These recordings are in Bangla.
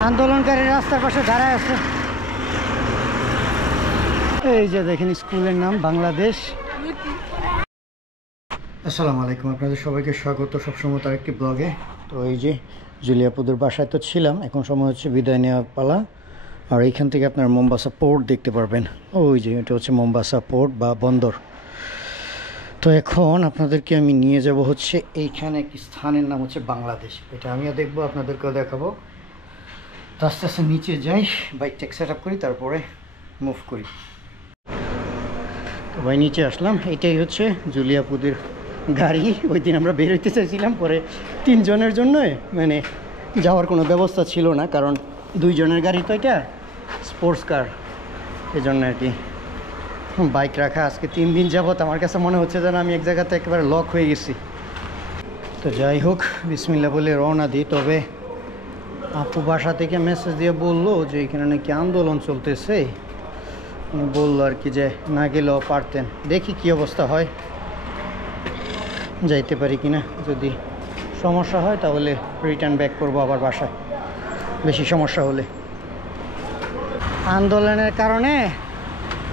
আন্দোলনকারী রাস্তার পাশে দাঁড়ায় আছে। এই যে দেখেন স্কুলের নাম বাংলাদেশ। আসসালামু আলাইকুম, আপনাদের সবাইকে স্বাগত সবসময় তার একটি ব্লগে। তো এই যে জুলিয়াপুদের বাসায় তো ছিলাম, এখন সময় হচ্ছে বিদায় নেওয়ার পালা। আর এইখান থেকে আপনার মোম্বাসা পোর্ট দেখতে পারবেন। ওই যে এটা হচ্ছে মোম্বাসা পোর্ট বা বন্দর। তো এখন আপনাদেরকে আমি নিয়ে যাব হচ্ছে এইখানে একটি স্থানের নাম হচ্ছে বাংলাদেশ। এটা আমিও দেখবো, আপনাদেরকেও দেখাবো। তো আস্তে আস্তে নিচে যাই, বাইকটা সেট আপ করি, তারপরে মুভ করি। তো ভাই নিচে আসলাম, এটাই হচ্ছে জুলিয়াপুদের গাড়ি। ওই দিন আমরা বেরোতে চাইছিলাম, পরে 3 জনের জন্য মানে যাওয়ার কোনো ব্যবস্থা ছিল না, কারণ 2 জনের গাড়ি তো এটা স্পোর্টস কার, এই জন্য আর কি বাইক রাখা। আজকে 3 দিন যাবত আমার কাছে মনে হচ্ছে যেন আমি এক জায়গাতে একেবারে লক হয়ে গেছি। তো যাই হোক, বিসমিল্লাহ বলে রওনা দিই। তবে আপু বাসা থেকে মেসেজ দিয়ে বললো যে এখানে নাকি আন্দোলন চলতেছে। বললো আর কি যে না গেলেও পারতেন, দেখি কি অবস্থা হয়, যাইতে পারি কিনা। যদি সমস্যা হয় তাহলে রিটার্ন ব্যাক করবো আবার বাসায়, বেশি সমস্যা হলে। আন্দোলনের কারণে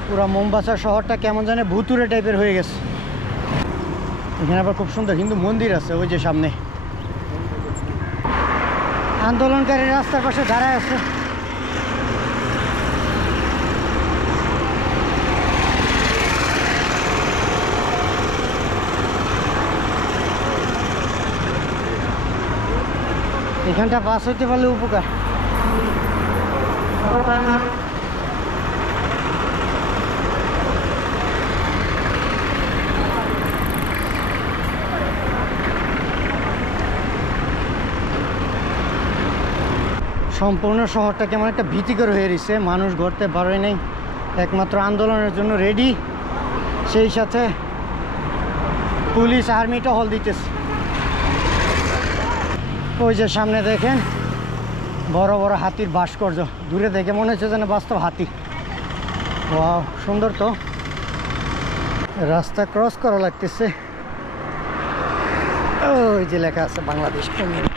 পুরো মোম্বাসা শহরটা কেমন জানে ভুতুরে টাইপের হয়ে গেছে। এখানে আবার খুব সুন্দর হিন্দু মন্দির আছে ওই যে সামনে। আন্দোলনকারী রাস্তার পাশে দাঁড়ায় আছে। এখানটা পাস হইতে পারলে উপকার। সম্পূর্ণ শহরটা কেমন একটা ভীতিকর হয়ে রয়েছে, মানুষ ঘুরতে পারে নাই, একমাত্র আন্দোলনের জন্য রেডি। সেই সাথে পুলিশ আর্মি টহল দিতেছে। ওই যে সামনে দেখেন বড় বড় হাতির ভাস্কর্য, দূরে দেখে মনে হচ্ছে যেন বাস্তব হাতি। ওয়াও, সুন্দর তো। রাস্তা ক্রস করা লাগতেছে। ওই যে লেখা আছে বাংলাদেশ কমিউনিটি।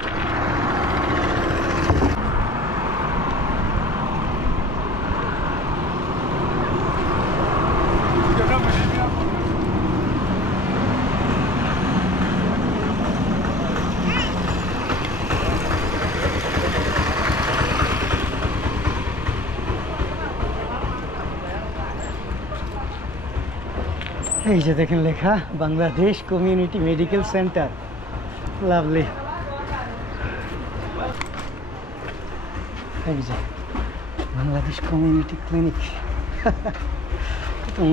এই যে দেখেন লেখা Bangladesh community medical centre. Lovely. এই যে বাংলাদেশ কমিউনিটি ক্লিনিক।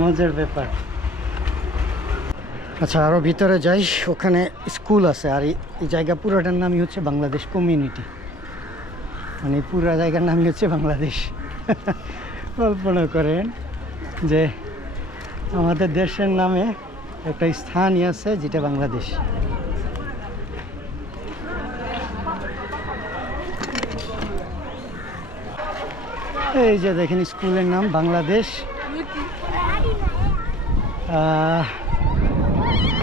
মজার ব্যাপার। আচ্ছা, আরও ভিতরে যাই, ওখানে স্কুল আছে। আর এই জায়গা পুরোটার নামই হচ্ছে বাংলাদেশ কমিউনিটি, মানে পুরো জায়গার নামই হচ্ছে বাংলাদেশ। কল্পনা করেন যে আমাদের দেশের নামে একটা স্থানই আছে যেটা বাংলাদেশ। এই যে দেখেন স্কুলের নাম Bangladesh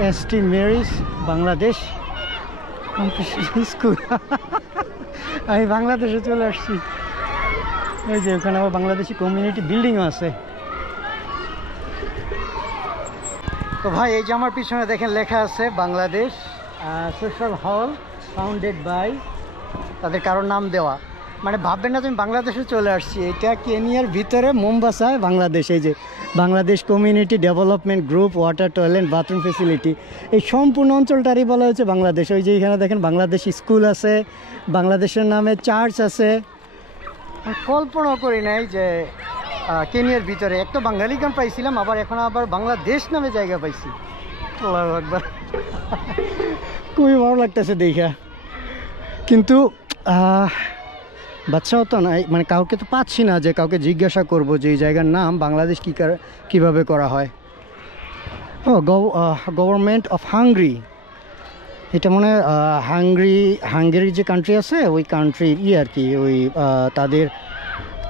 ST Mary's Bangladesh school. আমি বাংলাদেশে চলে আসছি। এই যে ওখানে আবার বাংলাদেশি কমিউনিটি বিল্ডিংও আছে। তো ভাই এই যে আমার পিছনে দেখেন লেখা আছে বাংলাদেশ সোশ্যাল হল ফাউন্ডেড বাই, তাদের কারোর নাম দেওয়া। মানে ভাববেন না তুমি বাংলাদেশে চলে আসছি, এটা কেনিয়ার ভিতরে মোম্বাসায় বাংলাদেশ। এই যে Bangladesh community development group, water, toilet, bathroom facility, এই সম্পূর্ণ অঞ্চলটারই বলা হচ্ছে বাংলাদেশ। ওই যে এখানে দেখেন বাংলাদেশ স্কুল আছে, বাংলাদেশের নামে চার্চ আছে। কল্পনা করি নাই যে কেনিয়ার ভিতরে এক তো বাঙালি গান পাইছিলাম, আবার এখন আবার বাংলাদেশ নামে জায়গা পাইছি। আল্লাহু আকবার, খুবই ভালো লাগতেছে দেখা। কিন্তু বাচ্চাও তো নাই, মানে কাউকে তো পাচ্ছি না যে কাউকে জিজ্ঞাসা করব যে এই জায়গার নাম বাংলাদেশ কীভাবে করা হয়। ও গভর্নমেন্ট অফ হাঙ্গরি, এটা মনে হয় হাঙ্গেরির যে কান্ট্রি আছে ওই কান্ট্রির আর কি, ওই তাদের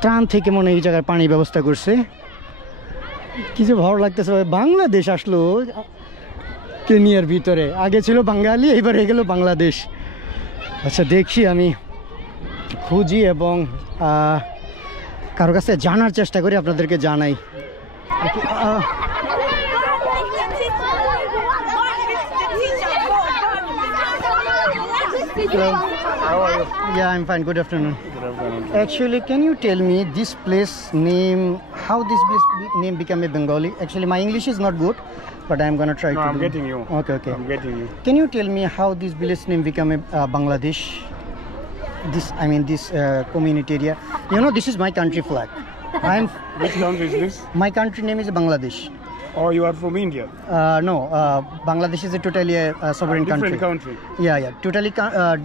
ত্রাণ থেকে মনে হয় এই জায়গায় পানি ব্যবস্থা করছে। কি যে ভালো লাগতেছে, বাংলাদেশ আসলো কেনিয়ার ভিতরে। আগে ছিল বাঙালি, এবার হয়ে গেল বাংলাদেশ। আচ্ছা দেখি আমি খুঁজি এবং কারো কাছে জানার চেষ্টা করি, আপনাদেরকে জানাই। Hello. How are you? Yeah, I'm fine. Good afternoon. Good afternoon. Actually, can you tell me this place name, how this place name became a Bengali? Actually, my English is not good, but I'm gonna try No, to. I'm getting you. Okay, okay. I'm getting you. Can you tell me how this village name became a Bangladesh? This, I mean, this community area. You know, this is my country flag. I'm. Which country is this? My country name is Bangladesh. Oh, you are from India. No, Bangladesh is a totally sovereign Different country. country. Yeah, yeah, totally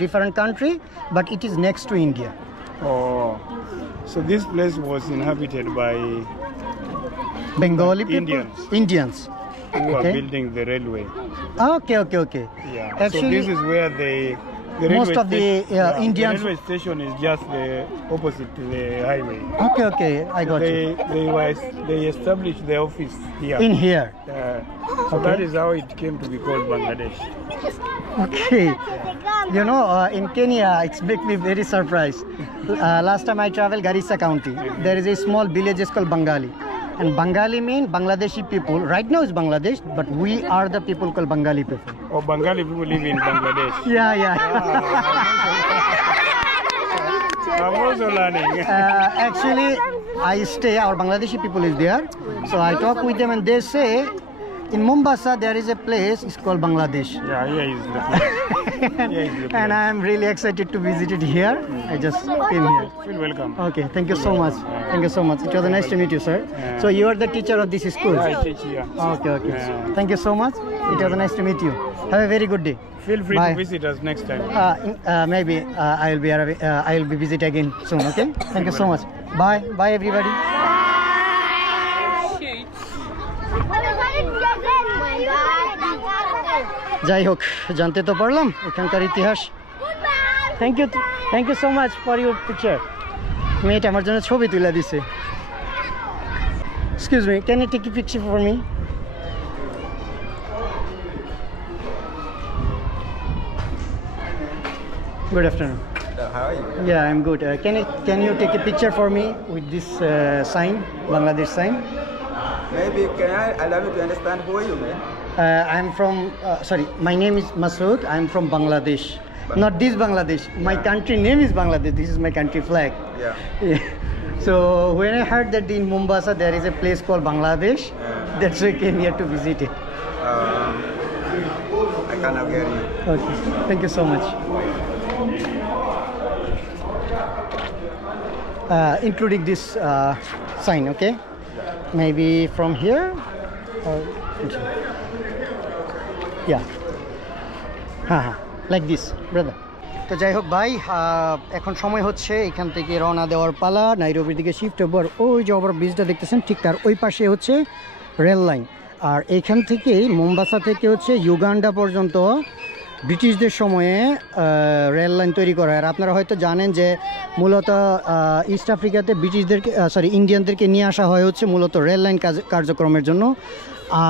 different country, but it is next to India. Oh, so this place was inhabited by Bengali people. Indians. Indians. who Okay. are building the railway. Okay, okay, okay. Yeah. Actually, so this is where the most railway of the Indians. The railway station is just the opposite to the highway. Okay, okay, I got you. They established the office here. In here. So that is how it came to be called Bangladesh. Okay. You know, in Kenya, it's make me very surprised. Last time I traveled Garissa County, there is a small village called Bengali. And Bengali mean Bangladeshi people. Right now it's Bangladesh, but we are the people called Bengali people. Oh, Bengali people live in Bangladesh. Yeah, yeah. I'm also learning. Actually, I stay, our Bangladeshi people is there. So I talk with them and they say, in Mombasa there is a place, it's called Bangladesh. Yeah, here is the place. Here is the place. And I am really excited to visit it here. I just came here. Feel welcome. Okay, thank you so much. Thank you so much. It was nice to meet you, sir. So you are the teacher of this school? I teach here. Okay, okay. Thank you so much. It was nice to meet you. Have a very good day. Feel free Bye. to visit us next time. Maybe I will be visit again soon. Okay. Thank you so much. Bye. Bye, everybody. যাই হোক, জানতে তো পারলাম এখানকার ইতিহাস। Thank you so much for your picture. মেয়েটা আমার জন্য ছবি তুলে দিছে। Excuse me, can you take a picture for me? Good afternoon. How are you? Yeah, I'm good. Can you take a picture for me with this sign, Bangladesh sign? Maybe can I allow you to understand who are you, man? I'm from, sorry, my name is Masood. I'm from Bangladesh. Not this Bangladesh. My country name is Bangladesh. This is my country flag. Yeah. So when I heard that in Mombasa there is a place called Bangladesh, that's why I came here to visit it. I cannot hear you. Okay, thank you so much. Including this sign, okay? Maybe from here or yeah, like this, brother. তো যাই হোক ভাই, এখন সময় হচ্ছে এখান থেকে রওনা দেওয়ার পালা। নাইরোবির দিকে শিফট হবার ওই যে ওভার ব্রিজটা দেখতেছেন ঠিক তার ওই পাশে হচ্ছে রেল লাইন। আর এইখান থেকেই মোম্বাসা থেকে হচ্ছে ইউগান্ডা পর্যন্ত ব্রিটিশদের সময়ে রেল লাইন তৈরি করা হয়। আর আপনারা হয়তো জানেন যে মূলত ইস্ট আফ্রিকাতে ব্রিটিশদেরকে ইন্ডিয়ানদেরকে নিয়ে আসা হয় হচ্ছে মূলত রেল লাইন কার্যক্রমের জন্য।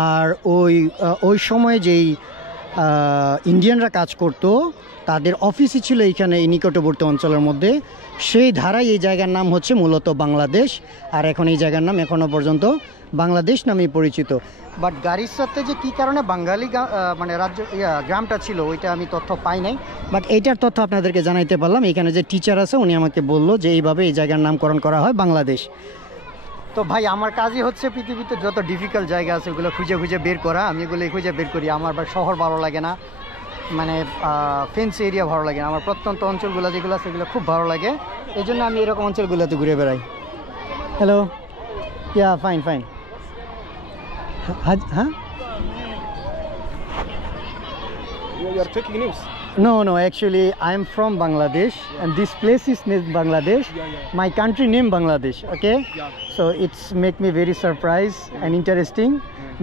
আর ওই সময় যেই ইন্ডিয়ানরা কাজ করতো তাদের অফিসই ছিল এইখানে এই নিকটবর্তী অঞ্চলের মধ্যে। সেই ধারায় এই জায়গার নাম হচ্ছে মূলত বাংলাদেশ। আর এখন এই জায়গার নাম এখনও পর্যন্ত বাংলাদেশ নামেই পরিচিত। বাট গারিসাতে যে কী কারণে বাঙালি মানে গ্রামটা ছিল ওইটা আমি তথ্য পাই নাই, বাট এইটার তথ্য আপনাদেরকে জানাইতে পারলাম। এখানে যে টিচার আছে উনি আমাকে বললো যে এইভাবে এই জায়গার নামকরণ করা হয় বাংলাদেশ। তো ভাই আমার কাজই হচ্ছে পৃথিবীতে যত ডিফিকাল্ট জায়গা আছে ওগুলো খুঁজে খুঁজে বের করা। আমি এগুলো খুঁজে বের করি। আমার বা শহর ভালো লাগে না, মানে ফেন্সি এরিয়া ভালো লাগে না। আমার প্রত্যন্ত অঞ্চলগুলো যেগুলো আছে সেগুলো খুব ভালো লাগে, এই জন্য আমি এরকম অঞ্চলগুলোতে ঘুরে বেড়াই। হ্যালো, ইয়া ফাইন ফাইন। হ্যাঁ, You are taking news. No, actually I'm from Bangladesh and this place is named Bangladesh. My country name Bangladesh, okay? So it's make me very surprised and interesting.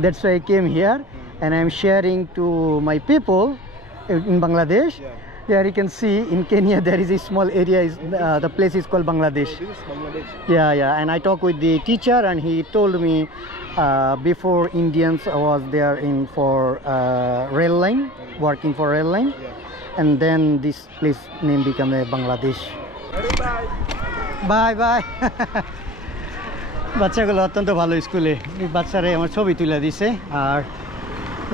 That's why I came here and I'm sharing to my people in Bangladesh. There you can see in Kenya there is a small area, the place is called Bangladesh. This is Bangladesh. Yeah, and I talked with the teacher and he told me before Indians was there for rail line, working for rail line, and then this place name became Bangladesh. Bye bye. বাচ্চাগুলো অত্যন্ত ভালো, স্কুলে বাচ্চারা আমার ছবি তুলে দিছে। আর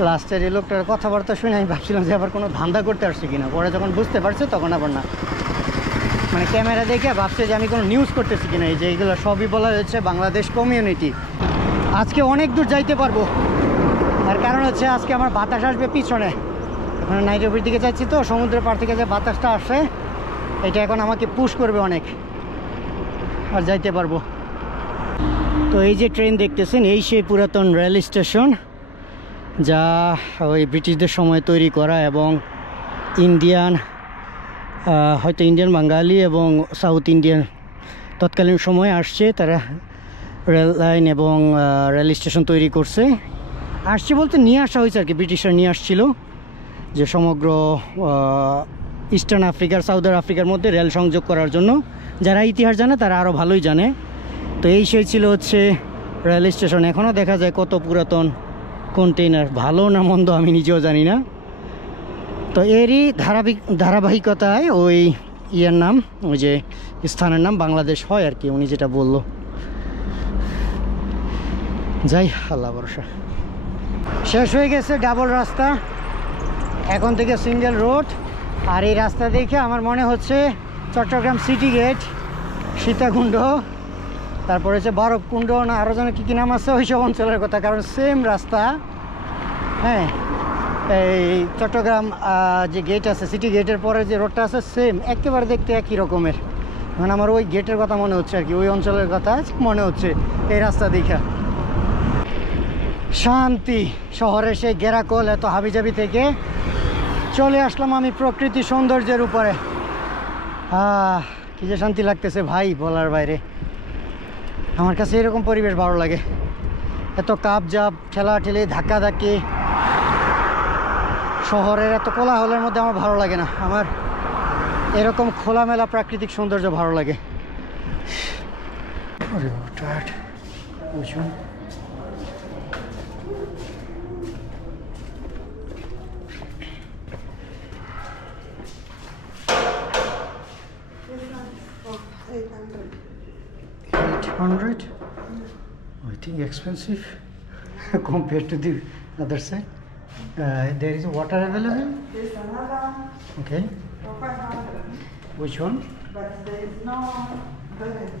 লাস্টের এই লোকটার কথাবার্তা শুনে আমি ভাবছিলাম যে আবার কোনো ধান্দা করতে আসছে কিনা, পরে যখন বুঝতে পারছে তখন আবার না, মানে ক্যামেরা দেখে ভাবছে যে আমি কোনো নিউজ করতেছি কিনা। এই যে এইগুলো সবই বলা হচ্ছে বাংলাদেশ কমিউনিটি। আজকে অনেক দূর যাইতে পারবো, তার কারণ হচ্ছে আজকে আমার বাতাস আসবে পিছনে। এখন নাইরোবির দিকে যাচ্ছি তো, সমুদ্রের পাড় থেকে যে বাতাসটা আসে এটা এখন আমাকে পুশ করবে অনেক, আর যাইতে পারবো। তো এই যে ট্রেন দেখতেছেন, এই সেই পুরাতন রেল স্টেশন, যা ওই ব্রিটিশদের সময় তৈরি করা, এবং ইন্ডিয়ান হয়তো ইন্ডিয়ান বাঙালি এবং সাউথ ইন্ডিয়ান তৎকালীন সময় আসছে, তারা রেল লাইন এবং রেল স্টেশন তৈরি করছে। আসছে বলতে নিয়ে আসা হয়েছে আর কি, ব্রিটিশরা নিয়ে আসছিল যে সমগ্র ইস্টার্ন আফ্রিকার সাউথ আফ্রিকার মধ্যে রেল সংযোগ করার জন্য। যারা ইতিহাস জানে তারা আরও ভালোই জানে। তো এই সেই ছিল হচ্ছে রেল স্টেশন। এখনও দেখা যায় কত পুরাতন কন্টেইনার, ভালো না মন্দ আমি নিজেও জানি না। তো এরই ধারাবাহিকতায় ওই ইয়ের নাম, ওই যে স্থানের নাম বাংলাদেশ হয় আর কি, উনি যেটা বলল। যাই, আল্লাহ ভরসা। শেষ হয়ে গেছে ডাবল রাস্তা, এখন থেকে সিঙ্গেল রোড। আর এই রাস্তা দেখে আমার মনে হচ্ছে চট্টগ্রাম সিটি গেট, সীতাকুণ্ড, তারপরে হচ্ছে বারবকুণ্ড, না আরও যেন কী কী নাম আছে ওই সব অঞ্চলের কথা, কারণ সেম রাস্তা। হ্যাঁ, এই চট্টগ্রাম যে গেট আছে, সিটি গেটের পরে যে রোডটা আছে, সেম একেবারে দেখতে একই রকমের। মানে আমার ওই গেটের কথা মনে হচ্ছে আর কি, ওই অঞ্চলের কথা মনে হচ্ছে এই রাস্তা দেখা। শান্তি, শহরের সেই গেরাকল এত হাবিজাবি থেকে চলে আসলাম আমি প্রকৃতি সৌন্দর্যের উপরে। কি যে শান্তি লাগতেছে ভাই, বলার বাইরে। আমার কাছে এরকম পরিবেশ ভালো লাগে, এত কাপ জাপ, ঠেলাঠেলি, ধাক্কাধাক্কি, শহরের এত কোলাহলের মধ্যে আমার ভালো লাগে না। আমার এরকম খোলামেলা প্রাকৃতিক সৌন্দর্য ভালো লাগে। $800? I think expensive compared to the other side. There is water available? There's another Okay. for 500, Which one? but there is no toilet.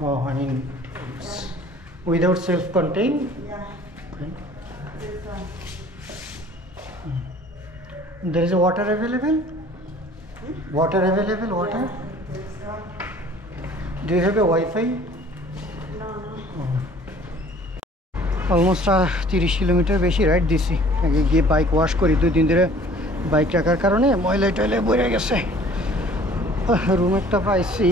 Oh, I mean, it's without self-contained? Yeah, Okay. there's There is a water available? Water available? Water? there's Do you have a Wi-Fi? no. Almost 30 kilometre বেশি রাইড দিছি। আগে গিয়ে বাইক ওয়াশ করি, 2 দিন ধরে বাইক রাখার কারণে ময়লায় টয়লায় বইরে গেছে। রুম একটা পাইছি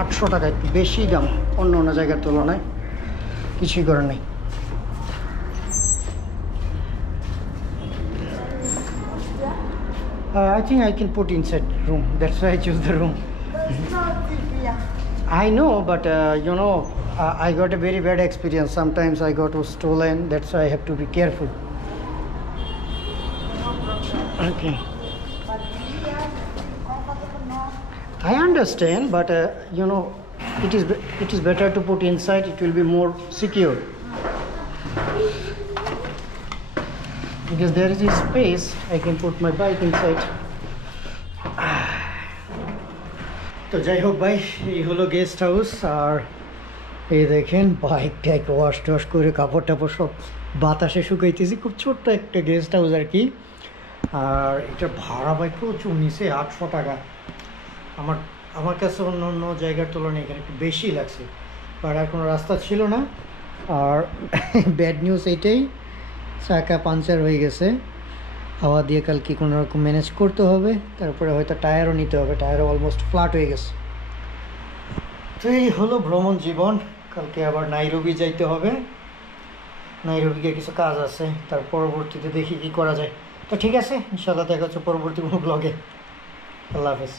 800 টাকা, একটু বেশি দাম অন্য অন্য জায়গার তুলনায়, কিছুই করার নেই। I think I can put inside room, that's why I choose the room. There's no TV. I know, but you know, I got a very bad experience. Sometimes I got stolen. That's why I have to be careful. Okay. But here, comfortable now. I understand, but you know, it is better to put inside. It will be more secure because there is a space. I can put my bike inside. তো যাই হোক ভাই, এই হলো গেস্ট হাউস। আর এই দেখেন বাইক টাইক ওয়াশ টোয়াশ করে কাপড় টাপড় সব বাতাসে শুকাইতেছি। খুব ছোট্ট একটা গেস্ট হাউস আর কি। আর এটা ভাড়া ভাই প্রচুর নিচে, 800 টাকা। আমার কাছে অন্য অন্য জায়গার তুলনায় এখানে একটু বেশি লাগছে, বাট আর কোনো রাস্তা ছিল না। আর ব্যাড নিউজ এইটাই, চাকা পাঞ্চার হয়ে গেছে। হাওয়া দিয়ে কালকে কোনো রকম ম্যানেজ করতে হবে, তারপরে হয়তো টায়ারও নিতে হবে, টায়ারও অলমোস্ট ফ্ল্যাট হয়ে গেছে। তো এই হলো ভ্রমণ জীবন। কালকে আবার নাইরোবি যাইতে হবে, নাইরোবিকে কিছু কাজ আছে, তার পরবর্তীতে দেখি কি করা যায়। তো ঠিক আছে, ইনশাআল্লাহ দেখা হচ্ছে পরবর্তী কোনো ব্লগে। আল্লাহ হাফেজ।